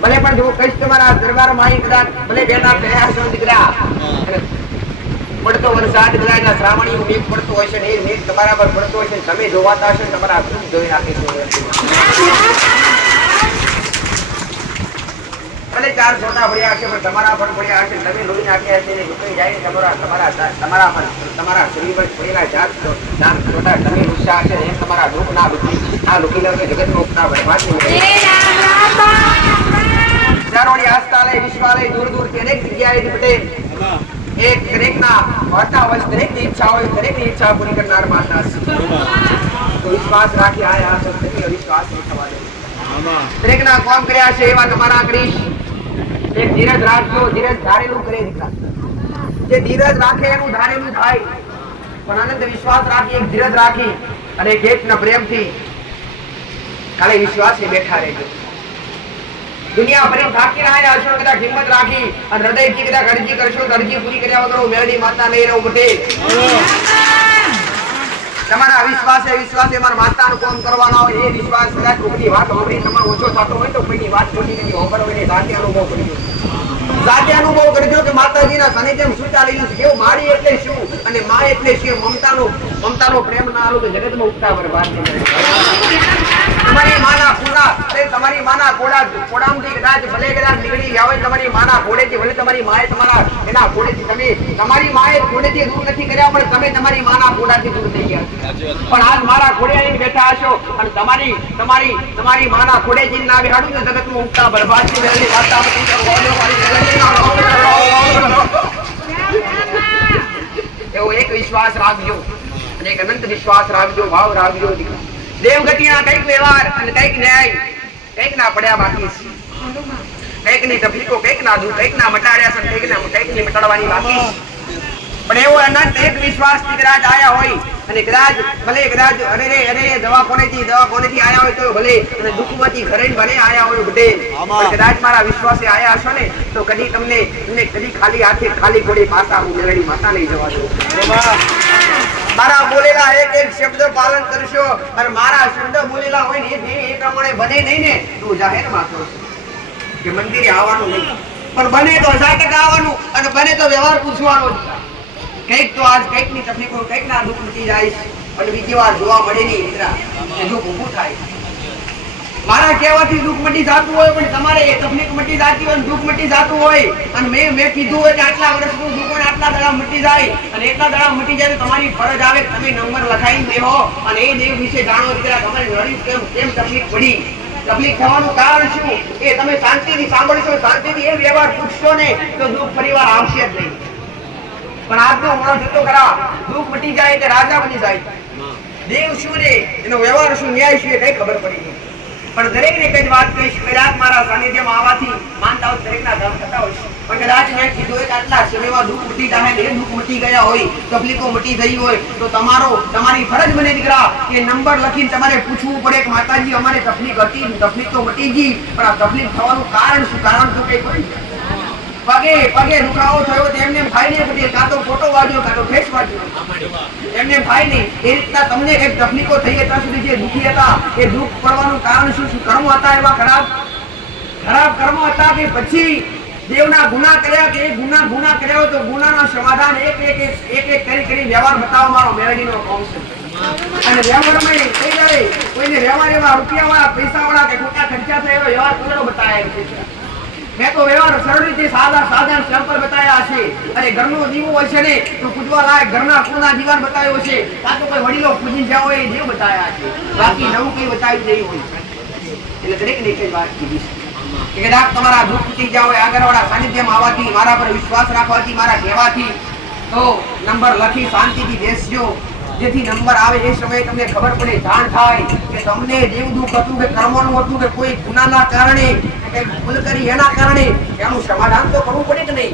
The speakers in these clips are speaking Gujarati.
ભલે પણ જો કહીશ તમારા દરબારમાં અહીં બધા ભલે બેઠા થયા છો દીકરા પડતો વરસાદ બધા શ્રાવણી મેઘ પડતો હોય છે ને એ મેઘ તમારા પર પડતો હોય છે. તમે જોવાતા હશો તમારા અસુખ જોઈ નાખીશું ભલે ચાર છોટા પડ્યા હશે પણ તમારા પણ પડ્યા હશે. તમે લોહી નાખ્યા હશે ને નીકળી જાય ને તમારા તમારા તમારા પણ તમારા શરીર પર પડેલા ચાર ચાર છોટા તમે લુચ્ચા હશે ને એમ તમારા દુઃખ ના લુકી આ લુકી લો જગત જગતનો ઉપના બરબાદી મળે ચારોની આસ્થાલય વિશ્વાલય દૂર રાખી આયા હશો તેથી અવિશ્વાસ નહીં થવા છે ધીરજ રાખે એનું ધારેલું થાય. પણ અનંત વિશ્વાસ રાખી, એક ધીરજ રાખી અને એક એકના પ્રેમથી ખાલી વિશ્વાસે બેઠા રહેજો. દુનિયા ભરી થાકી રહ્યા હશો કદાચ હિંમત રાખી અને હૃદયથી કદાચ અરજી કરશો અરજી પૂરી કર્યા વગર હું મેળની માતા નહીં રહું પટેલ તમારા અવિશ્વાસે વિશ્વાસે મારા માતાનું કામ કરવાના હોય એ વિશ્વાસ કદાચ કોઈની વાત સાંભળી તમારો ઓછો થતો હોય તો કોઈની વાત ખોટી નથી હોબર હોય ને જાતે અનુભવ કરજો જાતે અનુભવ કરજો કે માતાજીના સાનિધ્યમ શું ચાલી રહ્યું છે? કેવું મારી એટલે શું અને મા એટલે શું? મમતાનો મમતાનો પ્રેમ ના આલો તો જગતમાં ઉગતા પર જાય તમારી માના ઘોડા તે તમારી માના ઘોડા ઘોડામાંથી કદાચ ભલે કદાચ નીકળી ગયા હોય તમારી માના ઘોડેથી ભલે તમારી માએ તમારા એના ઘોડેથી તમે તમારી માએ ઘોડેથી દૂર નથી કર્યા પણ તમે તમારી માના ઘોડાથી દૂર થઈ ગયા પણ આજ મારા ઘોડે આવીને બેઠા હશો અને તમારી તમારી તમારી માના જઈને ના બેહાડું તો જગતમાં ઉગતા બરબાદ થઈ ગયેલી વાર્તા એવો એક વિશ્વાસ રાખજો અને એક અનંત વિશ્વાસ રાખજો ભાવ રાખજો દીકરા દેવગતિના કંઈક વ્યવહાર અને કંઈક ન્યાય કંઈક ના પડ્યા બાકી. છે કંઈકની તકલીફો કંઈક ના દુઃખ કંઈક ના મટાડ્યા છે કંઈક ના કંઈકની મટાડવાની બાકી. પણ એવો અનંત એક વિશ્વાસથી કદાચ આયા હોય અને કદાચ ભલે કદાચ અરે રે અરે દવા કોનેથી દવા કોનેથી આયા હોય તો ભલે અને દુઃખમાંથી ઘરે ભલે આયા હોય બધે કદાચ મારા વિશ્વાસે આયા હશો ને તો કદી તમને તમને કદી ખાલી હાથે ખાલી ઘોડી પાસા હું મેળવી માતા નહીં જવા દઉં. મારા બોલેલા એક એક શબ્દ પાલન કરશો અને મારા શબ્દ બોલેલા હોય ને એ પ્રમાણે બને નહીં ને, તો જાહેરમાં કહો કે મંદિરે આવવાનું નહીં. પણ બને તો હજાર ટકા આવવાનું અને બને તો વ્યવહાર પૂછવાનો કંઈક તો આજ કંઈકની તકલીફો કંઈક ના દુઃખ નથી જાય પણ બીજી વાર જોવા મળે નહીં, મિત્રા. એ દુઃખ ઊભું થાય. મારા કહેવાથી દુઃખ મટી જાતું હોય પણ તમારે એ તકલીફ મટી જતી હોય દુઃખ મટી જતું હોય. અને મેં મેં કીધું હોય કે આટલા વર્ષનું દુઃખ પણ આટલા દડા મટી જાય. અને એટલા દડા મટી જાય તમારી ફરજ આવે તમે નંબર લખાવી દેહો અને એ દેવ વિશે જાણો દીકરા તમારી નડી કેમ કેમ તકલીફ પડી. તકલીફ થવાનું કારણ શું? એ તમે શાંતિથી સાંભળશો શાંતિથી એ વ્યવહાર પૂછશો ને તો દુઃખ પરિવાર આવશે જ નહીં. પણ આજનો માણસ જતો ખરા દુઃખ મટી જાય એટલે રાજા બની જાય. દેવ શું ને એનો વ્યવહાર શું? ન્યાય શું? એ કઈ ખબર પડી નહીં. પણ દરેક ને કઈ વાત કહીશ કદાચ મારા સાનિધ્યમાં આવવાથી માનતા દરેકના ધર્મ થતા હોય પણ કદાચ મેં કીધું હોય કે આટલા સમયમાં દુઃખ ઉઠી ને એ દુઃખ મટી ગયા હોય, તકલીફો મટી ગઈ હોય, તો તમારો, તમારી ફરજ બને દીકરા કે નંબર લખીને તમારે પૂછવું પડે કે માતાજી, અમારે તકલીફ હતી તકલીફ તો મટી ગઈ. પણ આ તકલીફ થવાનું કારણ શું? કારણ તો કઈ કોઈ પગે પગે દુખાવો થયો એમને એમ થાય નહીં પટેલ કાં તો ખોટો વાગ્યો, કાં તો ફેસ વાગ્યો. એમને ભાઈ નહીં એ રીતના તમને એક તકલીફો થઈ ત્યાં સુધી જે દુખી હતા, એ દુઃખ પડવાનું કારણ શું? શું કર્મો હતા એવા ખરાબ? ખરાબ કર્મો હતા કે પછી દેવના ગુના કર્યા કે ગુના ગુના કર્યા હોય તો ગુનાનો સમાધાન એક એક એક એક કરી કરી વ્યવહાર બતાવવા મારો મેળવીનો કોમ છે અને વ્યવહારમાં થઈ જાય, કોઈને વ્યવહાર એવા પૈસા વાળા કે ખોટા ખર્ચા થાય એવા વ્યવહાર કરેલો બતાવ્યા છે. મેં તો વ્યવહાર સરળ રીતે સાદા સાધારણ સેમ્પલ બતાવ્યા છે. અને ઘરનો દીવો હોય છે ને, તો પૂજવા લાયક ઘરના કુળના દીવાન બતાવ્યો છે. કાં તો કોઈ વડીલો પૂજી જ્યાં હોય એ બતાવ્યા છે. બાકી નવું કંઈ બતાવ્યું નહીં હોય. એટલે દરેક ને એક વાત કીધી છે. કદાચ તમારા દુઃખ તૂટી ગયા હોય આગળવાળા સાનિધ્યમાં આવવાથી, મારા પર વિશ્વાસ રાખવાથી, મારા કહેવાથી, તો નંબર લખી શાંતિથી બેસજો. જેથી નંબર આવે એ સમયે તમને ખબર પડે, જાણ થાય કે તમને જેવું દુઃખ હતું કે કર્મનું હતું કે કોઈ ગુનાના કારણે ભૂલ કરી એના કારણે એનું સમાધાન તો કરવું પડે કે નહીં.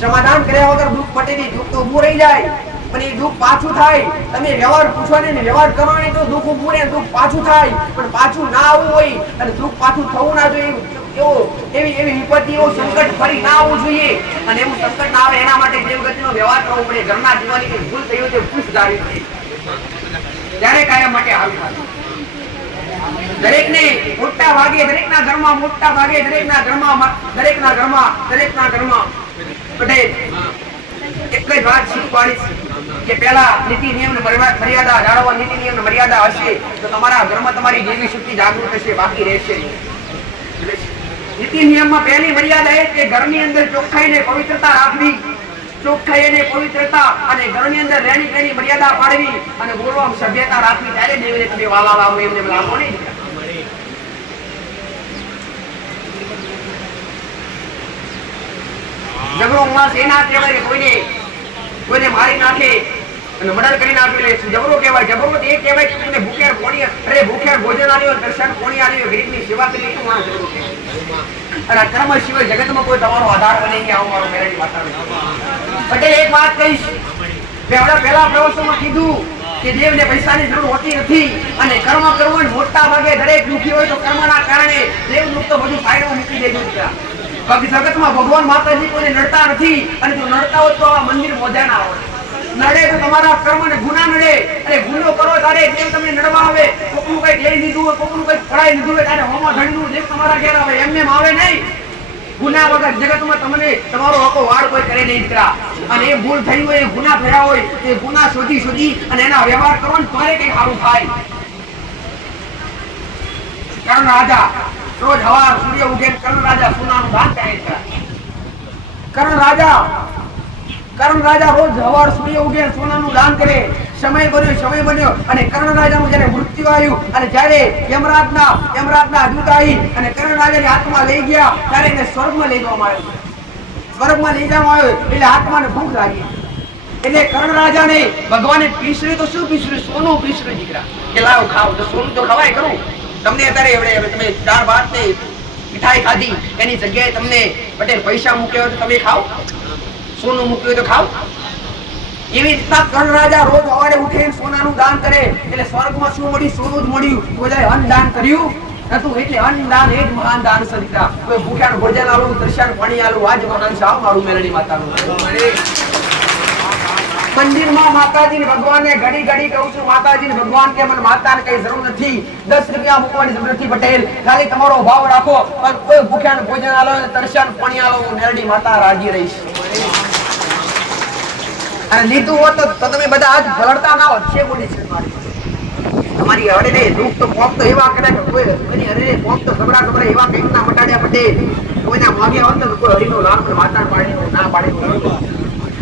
સમાધાન કર્યા વગર દુઃખ મટે નહીં, દુઃખ તો ઊભું રહી જાય. પણ એ દુઃખ પાછું થાય. તમે વ્યવહાર પૂછવાની ને, વ્યવહાર કરવાની તો દુઃખ ઊભું રહે, દુઃખ પાછું થાય. પણ પાછું ના આવવું હોય, અને દુઃખ પાછું થવું ના જોઈએ, એવો એવી એવી વિપત્તિ એવો સંકટ ફરી ના આવવું જોઈએ. અને એવું સંકટ ના આવે એના માટે દેવગતિનો વ્યવહાર કરવો પડે. ઘરના જીવનની ભૂલ થઈ હોય તો ભૂલ જાળવી પડે. ત્યારે કાયમ માટે થાય. નીતિ નિયમ મર્યાદા હશે તો તમારા ઘરમાં તમારી દેવી શક્તિ જાગૃત હશે, બાકી રહેશે. નીતિ નિયમમાં પહેલી મર્યાદા એ કે ઘરની અંદર ચોખ્ખાઈ ને પવિત્રતા રાખવી. અને પવિત્રતા અને ઘરની અંદર રહેણી કહેણી મર્યાદા પાડવી અને બોલવામાં સભ્યતા રાખવી ત્યારે દેવીને તમે વાલા લાવો એમને લાવો નહીં ઝઘડો માણસ એના કહેવાય કોઈને કોઈને મારી નાખે અને મર્ડર કરી નાખે એટલે ઝઘડો કહેવાય? તો એ કહેવાય કે તમને ભૂખ્યા કોણી અરે ભૂખ્યા ભોજન આવ્યો દર્શન કોણી આલ્યો ગરીબની સેવા કરી શું માણસ ઝઘડો કહેવાય. અને અક્રમ કર્મ સિવાય જગતમાં કોઈ તમારો આધાર બને કે આવું મારો મેરેજ વાતાવરણ પટેલ એક વાત કહીશ. મેં હમણાં પહેલા પ્રવાસોમાં કીધું કે દેવને પૈસાની જરૂર હોતી નથી અને કર્મ કરવું હોય મોટા ભાગે દરેક દુખી હોય તો કર્મના કારણે દેવ દુઃખ તો બધું ફાયદો મૂકી દેજો બાકી જગતમાં ભગવાન માતાજી કોઈને નડતા નથી અને જો નડતા હોય તો આ મંદિર મોજા ના આવે. નડે તો તમારા કર્મ ને ગુના નડે. અને ગુનો કરો ત્યારે જેમ તમને નડવા આવે, કોકનું કંઈક લઈ લીધું હોય, કોકનું કંઈક ફળાઈ લીધું હોય, ત્યારે હોમા ધણીનું દેવ તમારા ઘેર આવે એમને એમ આવે નહીં. ગુના વગર જગતમાં તમને તમારો હકો વાળ કોઈ કરે નહીં દીકરા. અને એ ભૂલ થઈ હોય, એ ગુના થયા હોય, એ ગુના શોધી શોધી અને એના વ્યવહાર કરો ને ત્યારે કઈ સારું થાય. કર્ણ રાજા, રોજ હવાર સૂર્ય ઉગે કર્ણ રાજા સોનાનું દાન કરે કર્ણ રાજા કર્ણ રાજા રોજ હવાર સૂર્ય ઉગે, સોનાનું દાન કરે. સમય બન્યો સમય બન્યો અને કર્ણ રાજાનું જ્યારે મૃત્યુ આવ્યું, અને જ્યારે યમરાજના યમરાજના દૂત આવી, અને કર્ણ રાજાની હાથમાં લઈ ગયા, ત્યારે એને સ્વર્ગમાં લઈ જવામાં આવ્યો. સ્વર્ગમાં લઈ જવામાં આવ્યો, એટલે આત્માને ભૂખ લાગી. એટલે કર્ણ રાજાને ભગવાને પીસરી તો શું પીસરી? સોનું પીસરી દીકરા. કે લાવ, ખાવ, તો સોનું તો ખવાય કરું તમને અત્યારે એવડે તમે ચાર ભાત મીઠાઈ ખાધી, એની જગ્યાએ તમને પટેલ પૈસા મૂક્યા તો તમે ખાઓ. સોનું મૂક્યું તો ખાવ. એવી રીતના કર્ણ રાજા રોજ સવારે ઉઠીને સોનાનું દાન કરે. એટલે સ્વર્ગમાં શું મળ્યું? સોનું જ મળ્યું. બધાએ અન્ન દાન કર્યું. નતું, એટલે અન્ન દાન એ જ મહાન દાન સરિતા કોઈ ભૂખ્યાને ભોજન આલું, દર્શન પાણી આલું. આજ મહાન આવ મારું મેલડી માતાનું. મંદિરમાં માતાજી ભગવાનને ઘડી ઘડી કહું છું માતાજી ભગવાન કે મને માતાને કઈ જરૂર નથી. દસ રૂપિયા મૂકવાની જરૂર નથી પટેલ, ખાલી તમારો ભાવ રાખો. પણ કોઈ ભૂખ્યાને ભોજન આલો દર્શન પાણી આલો મેલડી માતા રાજી રહીશ. અને લીધું હોત તો તમે બધા આજ ભરડતા ના હોત. છે બોલી છે મારી તમારી હડે ને દુઃખ તો કોક તો એવા કરે કોઈ એની હડે કોક તો ગબડા ગબડા એવા કંઈક ના મટાડ્યા પટેલ કોઈના માગ્યા હોત તો કોઈ હરીનો લાભ માતા પાડી ના પાડી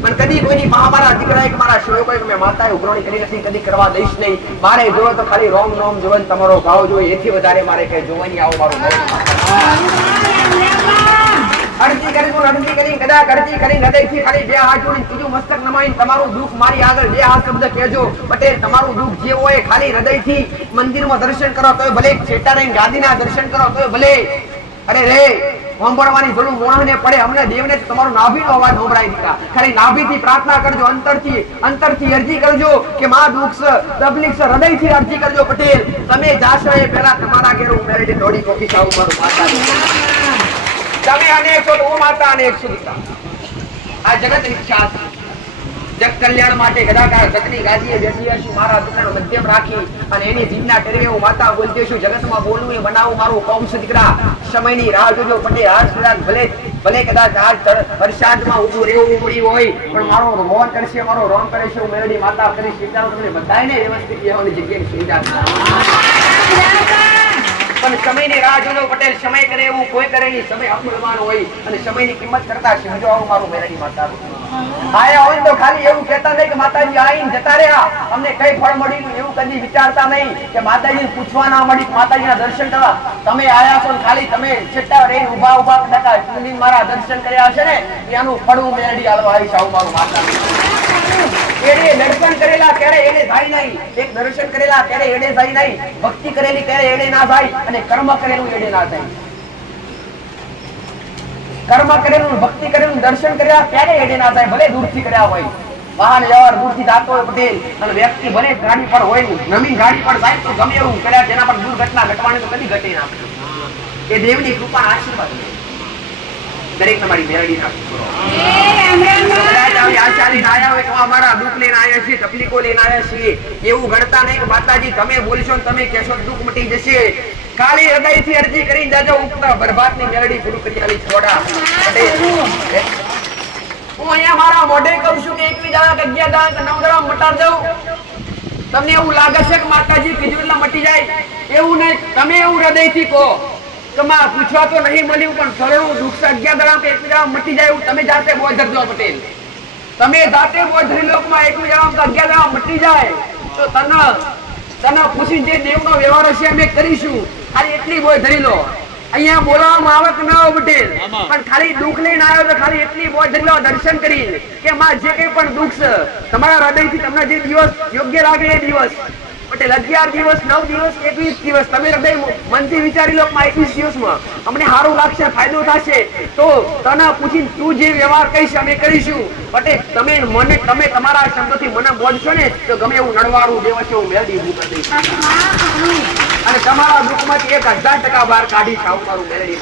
પણ કદી કોઈની મા મારા દીકરા એક મારા શિવ કોઈ મેં માતાએ ઉઘરાણી કરી નથી, કદી કરવા દઈશ નહીં. મારે જોવો તો ખાલી રોમ નોમ જોવે તમારો ભાવ જોઈએ એથી વધારે મારે કઈ જોવાની આવો મારો ભાવ અડધી કરી હું અડધી કરી કદા કરતી કરી, હૃદયથી ખાલી બે હાથ જોડી ત્રીજું મસ્તક નમાઈ તમારું દુઃખ મારી આગળ, બે હાથ શબ્દ કહેજો. પટેલ, તમારું દુઃખ જે હોય ખાલી હૃદયથી મંદિરમાં દર્શન કરો તો ભલે છેટા રહીને ગાદીના દર્શન કરો તો ભલે. અરે રે સાંભળવાની જરૂર મોણને પડે, અમને દેવને તમારો નાભીનો અવાજ સંભળાય દીધા. ખાલી નાભીથી પ્રાર્થના કરજો, અંતરથી અંતરથી અરજી કરજો કે માં દુઃખ તબલીક છે હૃદયથી અરજી કરજો પટેલ. તમે જાશો એ પહેલા તમારા ઘેર હું દોડી કોફી આવું મારું માતા. તમે અનેક છો તો માતા અનેક દીકરા આ જગત વિખ્યાત. જગ કલ્યાણ માટે કદાકાર જગની ગાદીએ બેસી છું. મારા દુકાન મધ્યમ રાખી અને એની જીવના ટેરવે હું માતા બોલતી છું. જગતમાં બોલવું એ બનાવું મારું કૌમ દીકરા. સમયની રાહ જોજો પંડે હાથ કદાચ ભલે ભલે કદાચ આજ વરસાદમાં ઊભું રહેવું પડ્યું હોય, પણ મારો રોન કરશે, મારો રોન કરે છે, હું મેરડી માતા કરી સ્વીકારો તમને બધાયને વ્યવસ્થિત રહેવાની જગ્યાની સુવિધા પણ સમયની રાહ જોજો પટેલ, સમય કરે એવું કોઈ કરે નહીં. સમય અમૂલ્યવાન હોય અને સમયની કિંમત કરતા સમજો આવું મારું મેરાની માતા આયા હોય તો ખાલી એવું કહેતા નહીં કે માતાજી આવીને જતા રહ્યા. અમને કઈ ફળ મળ્યું એવું કદી વિચારતા નહીં કે માતાજી પૂછવા ના મળી માતાજીના દર્શન કરવા. તમે આયા છો ખાલી તમે છેટા રહીને ઊભા ઊભા ટકા મારા દર્શન કર્યા છે ને, એનું ફળ હું મેરડી આલવા આવીશ આવું મારું માતા. દર્શન કરેલા ત્યારે એને કરેલા કરેલી ના થાય અને કર્મ કરેલું કરેલું, ભક્તિ કરેલું, દર્શન કર્યા ત્યારે એને ના જાય ભલે દૂરથી કર્યા હોય. વાહન, વ્યવહાર દૂરથી થતો હોય અને વ્યક્તિ ભલે ગાડી પર હોય નવી ગાડી પર જાય તો ગમે એવું કર્યા તેના પર દુર્ઘટના ઘટવાની તો કદી ઘટે ના. એ દેવની કૃપા આશીર્વાદ દરેક તમારી મેળવી તકલીફો લઈને આવ્યા છીએ. એવું ગણતા નહીં કે માતાજી તમે બોલશો તમે કહેશો દુઃખ મટી જશે. ખાલી હૃદયથી અરજી કરી જાજો ઉગતા બરબાદની મેળડી પૂરું કરી છોડા. હું? અહીંયા મારા મોઢે કહું છું કે એકવી કે અગિયાર કે નવ મટાડ દઉં. તમને એવું લાગે છે કે માતાજી કીધું મટી જાય? એવું નહીં. તમે એવું હૃદયથી કહો. કે માં પૂછવા તો નહીં મળ્યું પણ સરળું દુઃખ અગિયાર કે એકવી મટી જાય એવું તમે જાતે બોલ ધરજો પટેલ. તમે જાતે બોલ ધરી લો કે માં એકવી દાડા કે અગિયાર મટી જાય. તો તને તને પૂછી જે દેવનો વ્યવહાર હશે અમે કરીશું. ખાલી એટલી બોલ ધરી લો. અહીંયા બોલાવવામાં આવે કે ના પટેલ. પણ ખાલી દુઃખ લઈને આવ્યો તો ખાલી એટલી ધરી લો દર્શન કરી. કે માં જે કંઈ પણ દુઃખ છે તમારા હૃદયથી તમને જે દિવસ યોગ્ય લાગે એ દિવસ. પટેલ અગિયાર દિવસ, નવ દિવસ, એકવીસ દિવસ. તમે હૃદય મનથી વિચારી લો એકવીસ દિવસમાં અમને સારું લાગશે, ફાયદો થશે. તો તને પૂછીને તું જે વ્યવહાર કહીશ, અમે કરીશું. પટેલ તમે મને, તમે તમારા શબ્દોથી મને બોલશો ને, તો ગમે એવું નડવાળું દેવશે હું મેળવી અને તમારા દુઃખમાંથી એક હજાર ટકા બહાર કાઢી આવું મારું મેળવી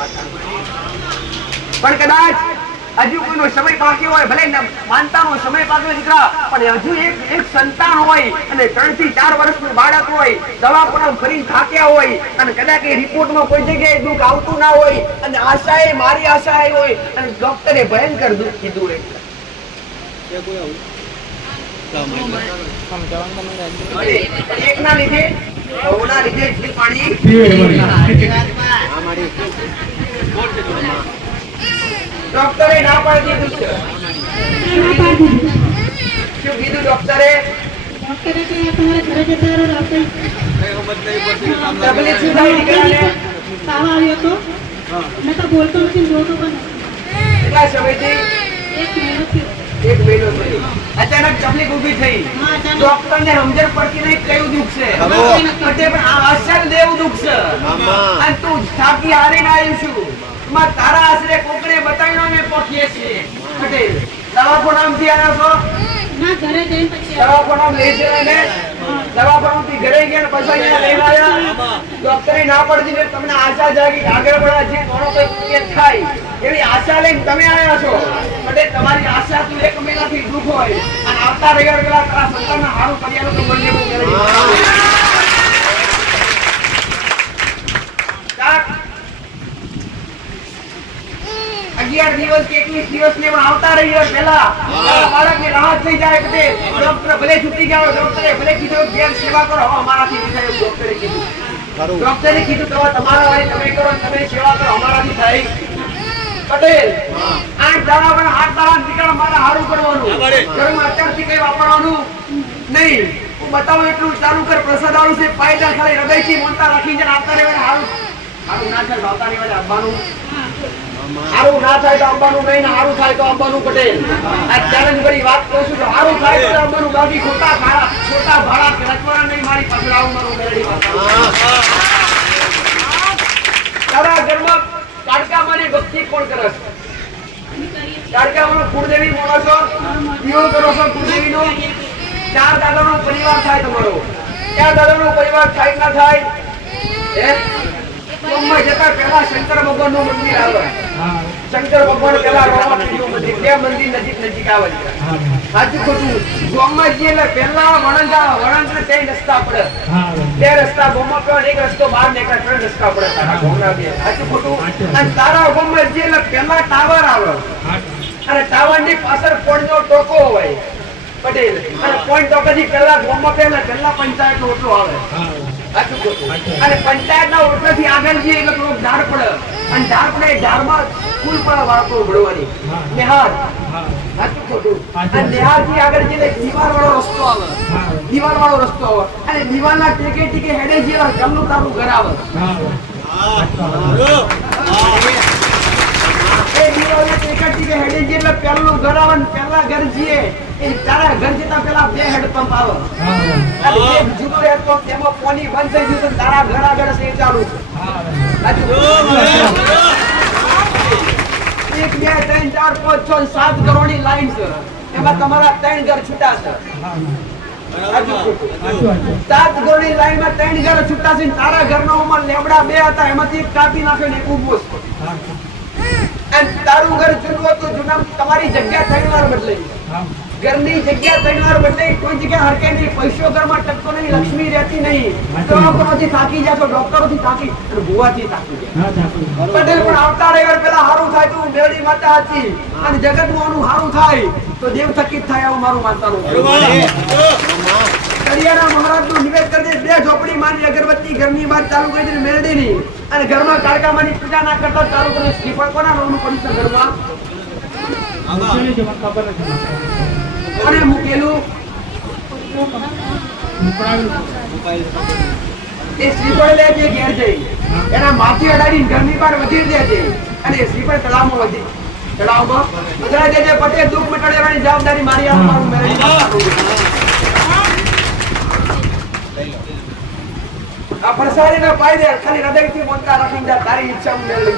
પણ કદાચ હજુ કોઈનો સમય બાકી હોય ભલે માનતા માનતાનો સમય બાકી હોય દીકરા પણ હજુ એક એક સંતાન હોય અને ત્રણથી ચાર વર્ષનું બાળક હોય દવાખાના ફરી થાક્યા હોય અને કદાચ એ રિપોર્ટમાં કોઈ જગ્યાએ દુઃખ આવતું ના હોય અને આશાએ મારી આશાએ હોય અને ડોક્ટરે ભયંકર દુઃખ કીધું એકના લીધે લીધે પાણી ડોક્ટરે ના પાડી દીધું છે. શું કીધું ડોક્ટરે? તકલીફ શું થાય દીકરાને બોલતો નથી જોતો પણ. કેટલા સમયથી? એક મહિનો થયો. એક મહિનો થયો. અચાનક તકલીફ ઊભી થઈ. ડોક્ટર ને સમજણ પડતી નહીં કયું દુઃખ છે. પણ અસર દેવું દુઃખ છે. અને તું થાકી હારીને આવ્યું છું માં તારા આશરે કોકને બતાવીને અમે પહોંચીએ છીએ. પટેલ દવાખાનામાંથી આના છો? ના ઘરે જઈને પછી દવાખાના લઈ જઈને ને દવાખાનાથી ઘરે ગયા ને પછી અહીંયા લઈને આવ્યા? ડોક્ટરે ના પડતી ને તમને આશા જાગી આગળ વધવા જે થોડો કઈ થાય? એવી આશા લઈને તમે આવ્યા છો? એટલે તમારી આશા તું એક મહિનાથી દુઃખ હોય અને આવતા રવિવાર પેલા તારા સંતાનને હારું કરી આલો તો મને એવું કરે ચાક. અગિયાર દિવસ કે એકવીસ દિવસ ને આવતા રવિવાર પેલા બાળક ને રાહત થઈ જાય કે ડોક્ટર ભલે છૂટી ગયા ડોક્ટરે ભલે કીધું ઘેર સેવા કરો. અમારાથી નહીં થાય ડોક્ટરે કીધું. ડોક્ટરે કીધું તો તમારા વાળી તમે કરો તમે સેવા કરો અમારાથી થાય. પટેલ આઠ દાડા પણ આઠ દાડા નીકળ મારે હારું કરવાનું. ઘરમાં અત્યારથી કઈ વાપરવાનું નહીં. બતાવું એટલું ચાલુ કર પ્રસાદ આવું છે પાયદા ખાલી હૃદયથી મોનતા રાખી જાય આવતા રહેવાય હારું. હારું ના આવતા રહેવાય આવવાનું. હારું ના થાય તો અંબાનું નહીં હારું થાય તો અંબાનું પટેલ. આ ચેલેન્જ ભરી વાત કરું છું સારું થાય તો અંબાનું બાકી ખોટા ભાડા ખોટા ભાડા રચવાના નહીં, મારી પાસે મારું મેળવી તારા ઘરમાં કાડકામાંની ભક્તિ કોણ કરે છે? કાડકામાં કુળદેવી બોલો છો? પીઓ કરો છો કુળદેવીનો? ચાર દાદાનો પરિવાર થાય તમારો. ચાર દાદાનો પરિવાર થાય ના થાય? ગામમાં જતા પહેલા શંકર ભગવાનનું મંદિર આવે. શંકર ભગવાન રોમાપીરનું મંદિર ત્યાં મંદિર નજીક નજીક આવે છે. સાચું ખોટું ગામમાં જઈએ એટલે પહેલા વળંગા વળંગને ત્રણ રસ્તા પડે. બે રસ્તા ગોમમાં ને એક રસ્તો બહાર નીકળે ત્રણ રસ્તા પડે તારા ગોમના બે. સાચું ખોટું અને તારા ગોમમાં જઈએ એટલે પહેલા ટાવર આવે. અને ટાવરની પાછળ પોણનો ટોકો હોય. પટેલ. અને પોઈન્ટ ટોકાથી પહેલા ગામમાં પહેલા પહેલા પંચાયત નો ઓટલો આવે. સાચું ખોટું? અને પંચાયત ના ઓટલાથી આગળ જઈએ એટલે થોડુંક ઝાડ પડે. અને ઝાડ પડે ઝાડમાં ફૂલ પડે વાળતો ભળવાની નિહાર સાચું ખોટું અને નિહારથી આગળ જઈએ એટલે વાળો રસ્તો આવે. દીવાલ વાળો રસ્તો આવે. અને દિવાલ ના ટેકે ટેકે હેડે જઈએ જમનું તારું ઘર આવે. ટેકે હેડે જે એટલે પહેલું ઘર આવે ને પહેલા ઘર જઈએ એ તારા ઘર જતા પહેલા બે હેડ પંપ આવે. અને એક જુદો હેડ પંપ તેમાં પોની બંધ થઈ ગયું છે તારા ઘર આગળ છે એ ચાલુ. છે? એક બે ત્રણ ચાર પાંચ છ સાત સાતની લાઈન છે. એમાં તમારા ત્રણ ઘર છૂટા છે. સાત ગોળી લાઈનમાં ત્રણ ઘર છૂટા છે ને તારા ઘર ઉંમર લેબડા બે હતા એમાંથી એક કાપી નાખ્યો ને ઊભો છે. અને તારું ઘર જૂનું હતું જૂના તમારી જગ્યા ત્રણ વાર બદલાઈ. ઘરની જગ્યા ત્રણ વાર બદલાઈ કોઈ જગ્યા હરકે નહીં પૈસો ઘરમાં ટકતો નહીં લક્ષ્મી રહેતી નહીં. દવાખાનાથી થાકી જાય તો ડોક્ટરોથી થાકી અને ભુવાથી થાકી જાય પટેલ પણ આવતા રવિવાર પેલા સારું થાય તું મેળી માતા હતી અને જગતનું આનું સારું થાય તો દેવ થકી જ થાય એવું મારું માનતાનું કડિયાના મહારાજનું નિવેદ કરી બે ઝોપડી માની અગરબત્તી ઘરની બહાર ચાલુ કરી દે મેળડીની અને ઘરમાં કાળકામાની પૂજા ના કરતા ચાલુ કરી શ્રીફળ કોના નામનું પડ્યું છે ઘરમાં કોને મૂકેલું? એ શ્રીફળ લે છે ઘેર જઈ. એના માથી અડાડીને ઘરની બહાર વધી દે છે. અને શ્રીફળ તળાવમાં વધી. તળાવમાં. દે છે પટેલ દુઃખ મટાડવાની જવાબદારી મારી આ મારું મેળવી આ પ્રસારીના પાય દે ખાલી હૃદયથી બોલતા રાખીને તારી ઈચ્છા મેળવી?